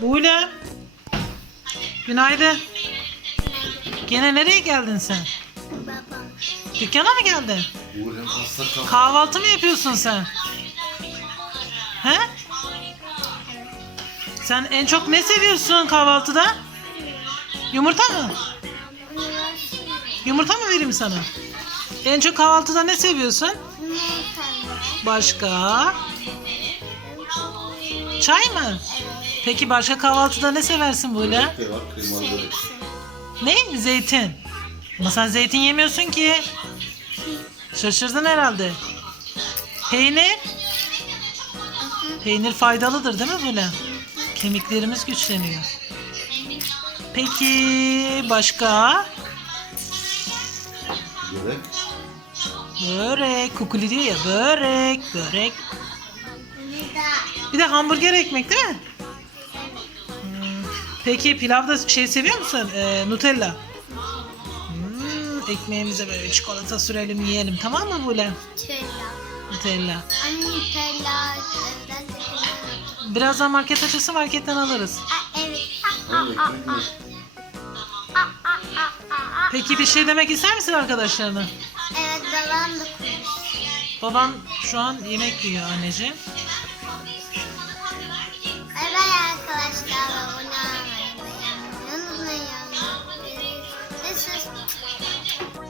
Buğlem. Günaydın. Gene nereye geldin sen? Babam. Dükkana mı geldin? Hasta. Kahvaltı mı yapıyorsun sen? He? Sen en çok ne seviyorsun kahvaltıda? Yumurta mı? Yumurta mı vereyim sana? En çok kahvaltıda ne seviyorsun? Başka? Çay mı? Peki başka kahvaltıda ne seversin böyle? Börek de var, kıymalı börek. Ne? Zeytin. Ama sen zeytin yemiyorsun ki. Şaşırdın herhalde. Peynir? Peynir faydalıdır değil mi böyle? Kemiklerimiz güçleniyor. Peki başka? Börek. Börek. Kukuli diyor ya börek, börek. Bir de hamburger ekmek değil mi? Hmm, Peki pilavda şey seviyor musun? Ee, Nutella. Hmm, ekmeğimize böyle çikolata sürelim yiyelim tamam mı Bulem? Nutella. Anne Nutella evden de Birazdan market açısı marketten alırız. Aa, evet. Peki bir şey demek ister misin arkadaşlarına? Evet babam da. Baban şu an yemek yiyor anneciğim.